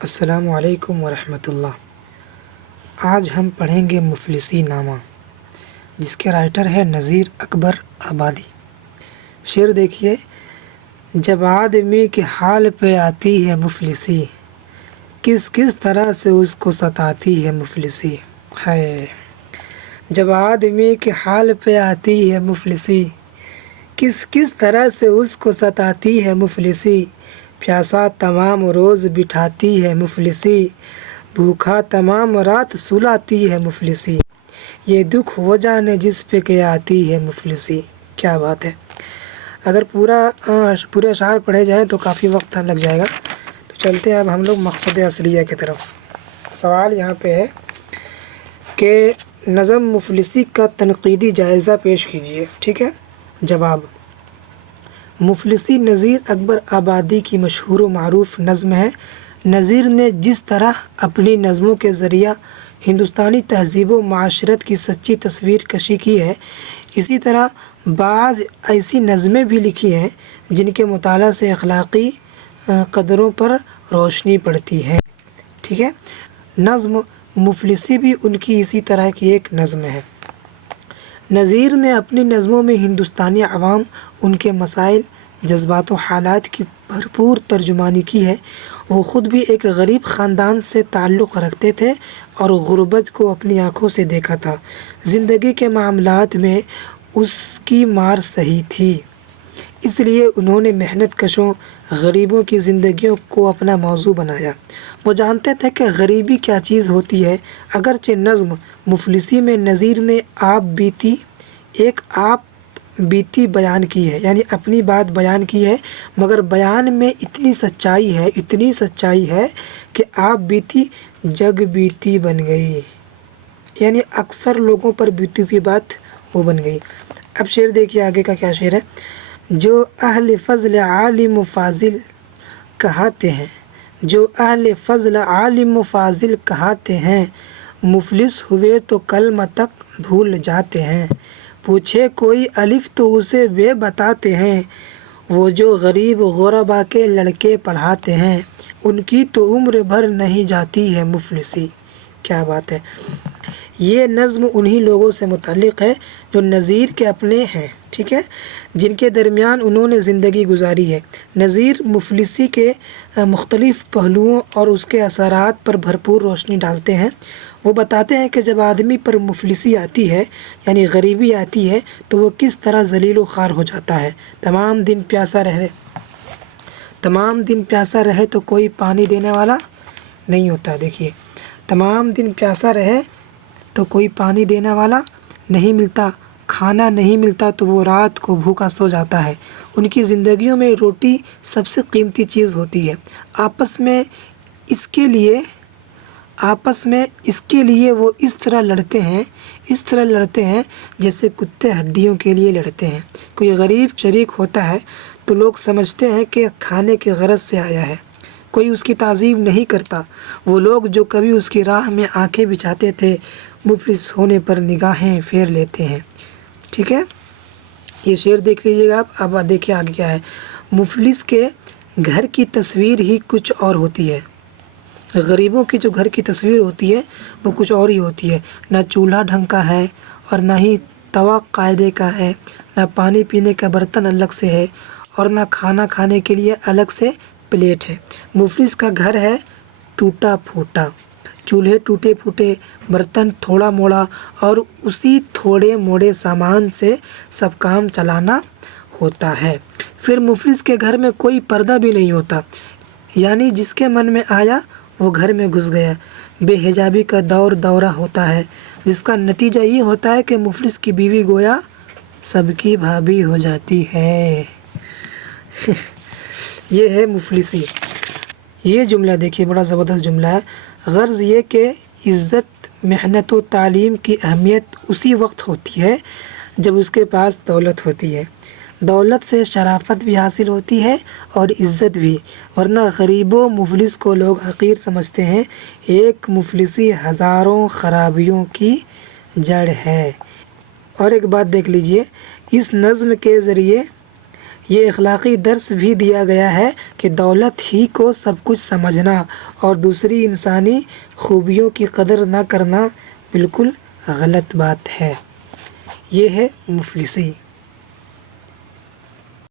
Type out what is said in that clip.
السلام علیکم ورحمۃ اللہ۔ آج ہم پڑھیں گے مفلسی نامہ، جس کے رائٹر ہے نذیر اکبر آبادی۔ شعر دیکھیے: جب آدمی کے حال پہ آتی ہے مفلسی، کس کس طرح سے اس کو ستاتی ہے مفلسی۔ ہے جب آدمی کے حال پہ آتی ہے مفلسی، کس کس طرح سے اس کو ستاتی ہے مفلسی۔ پیاسا تمام روز بٹھاتی ہے مفلسی، بھوکا تمام رات سلاتی ہے مفلسی۔ یہ دکھ وہ جانے جس پہ کہ آتی ہے مفلسی۔ کیا بات ہے! اگر پورے اشعار پڑھے جائیں تو کافی وقت لگ جائے گا، تو چلتے ہیں اب ہم لوگ مقصد اصلیہ کی طرف۔ سوال یہاں پہ ہے کہ نظم مفلسی کا تنقیدی جائزہ پیش کیجیے۔ ٹھیک ہے۔ جواب: مفلسی نذیر اکبر آبادی کی مشہور و معروف نظم ہے۔ نذیر نے جس طرح اپنی نظموں کے ذریعہ ہندوستانی تہذیب و معاشرت کی سچی تصویر کشی کی ہے، اسی طرح بعض ایسی نظمیں بھی لکھی ہیں جن کے مطالعہ سے اخلاقی قدروں پر روشنی پڑتی ہے۔ ٹھیک ہے۔ نظم مفلسی بھی ان کی اسی طرح کی ایک نظم ہے۔ نذیر نے اپنی نظموں میں ہندوستانی عوام، ان کے مسائل، جذبات و حالات کی بھرپور ترجمانی کی ہے۔ وہ خود بھی ایک غریب خاندان سے تعلق رکھتے تھے اور غربت کو اپنی آنکھوں سے دیکھا تھا۔ زندگی کے معاملات میں اس کی مار سہی تھی، اس لیے انہوں نے محنت کشوں، غریبوں کی زندگیوں کو اپنا موضوع بنایا۔ وہ جانتے تھے کہ غریبی کیا چیز ہوتی ہے۔ اگرچہ نظم مفلسی میں نذیر نے ایک آپ بیتی بیان کی ہے، یعنی اپنی بات بیان کی ہے، مگر بیان میں اتنی سچائی ہے کہ آپ بیتی جگ بیتی بن گئی، یعنی اکثر لوگوں پر بیتی ہوئی بات وہ بن گئی۔ اب شعر دیکھیے آگے کا کیا شعر ہے۔ جو اہل فضل عالم و فاضل کہاتے ہیں، جو اہل فضل عالم و فاضل کہاتے ہیں، مفلس ہوئے تو کلمہ تک بھول جاتے ہیں۔ پوچھے کوئی الف تو اسے بے بتاتے ہیں، وہ جو غریب غربا کے لڑکے پڑھاتے ہیں، ان کی تو عمر بھر نہیں جاتی ہے مفلسی۔ کیا بات ہے! یہ نظم انہی لوگوں سے متعلق ہے جو نذیر کے اپنے ہیں، ٹھیک ہے، جن کے درمیان انہوں نے زندگی گزاری ہے۔ نذیر مفلسی کے مختلف پہلوؤں اور اس کے اثرات پر بھرپور روشنی ڈالتے ہیں۔ وہ بتاتے ہیں کہ جب آدمی پر مفلسی آتی ہے، یعنی غریبی آتی ہے، تو وہ کس طرح ذلیل و خوار ہو جاتا ہے۔ تمام دن پیاسا رہے تو کوئی پانی دینے والا نہیں ہوتا۔ دیکھیے، تمام دن پیاسا رہے تو کوئی پانی دینے والا نہیں ملتا، کھانا نہیں ملتا تو وہ رات کو بھوکا سو جاتا ہے۔ ان کی زندگیوں میں روٹی سب سے قیمتی چیز ہوتی ہے۔ آپس میں اس کے لیے وہ اس طرح لڑتے ہیں جیسے کتے ہڈیوں کے لیے لڑتے ہیں۔ کوئی غریب شریک ہوتا ہے تو لوگ سمجھتے ہیں کہ کھانے کی غرض سے آیا ہے، کوئی اس کی تعظیم نہیں کرتا۔ وہ لوگ جو کبھی اس کی راہ میں آنکھیں بچھاتے تھے، مفلس ہونے پر نگاہیں پھیر لیتے ہیں۔ ٹھیک ہے، یہ شعر دیکھ لیجیے گا آپ۔ اب دیکھیے آگے کیا ہے۔ مفلس کے گھر کی تصویر ہی کچھ اور ہوتی ہے۔ غریبوں کی جو گھر کی تصویر ہوتی ہے وہ کچھ اور ہی ہوتی ہے۔ نہ چولہا ڈھنگ کا ہے اور نہ ہی توا قاعدے کا ہے، نہ پانی پینے کا برتن الگ سے ہے اور نہ کھانا کھانے کے لیے الگ سے پلیٹ ہے۔ مفلس کا گھر ہے ٹوٹا پھوٹا، چولہے ٹوٹے پھوٹے، برتن تھوڑا موڑا، اور اسی تھوڑے موڑے سامان سے سب کام چلانا ہوتا ہے۔ پھر مفلس کے گھر میں کوئی پردہ بھی نہیں ہوتا، یعنی جس کے من میں آیا وہ گھر میں گھس گیا۔ بے حجابی کا دورہ ہوتا ہے، جس کا نتیجہ یہ ہوتا ہے کہ مفلس کی بیوی گویا سب کی بھابھی ہو جاتی ہے۔ یہ ہے مفلسی۔ یہ جملہ دیکھیے، بڑا زبردست جملہ ہے۔ غرض یہ کہ عزت، محنت و تعلیم کی اہمیت اسی وقت ہوتی ہے جب اس کے پاس دولت ہوتی ہے۔ دولت سے شرافت بھی حاصل ہوتی ہے اور عزت بھی، ورنہ غریب و مفلس کو لوگ حقیر سمجھتے ہیں۔ ایک مفلسی ہزاروں خرابیوں کی جڑ ہے۔ اور ایک بات دیکھ لیجئے، اس نظم کے ذریعے یہ اخلاقی درس بھی دیا گیا ہے کہ دولت ہی کو سب کچھ سمجھنا اور دوسری انسانی خوبیوں کی قدر نہ کرنا بالکل غلط بات ہے۔ یہ ہے مفلسی۔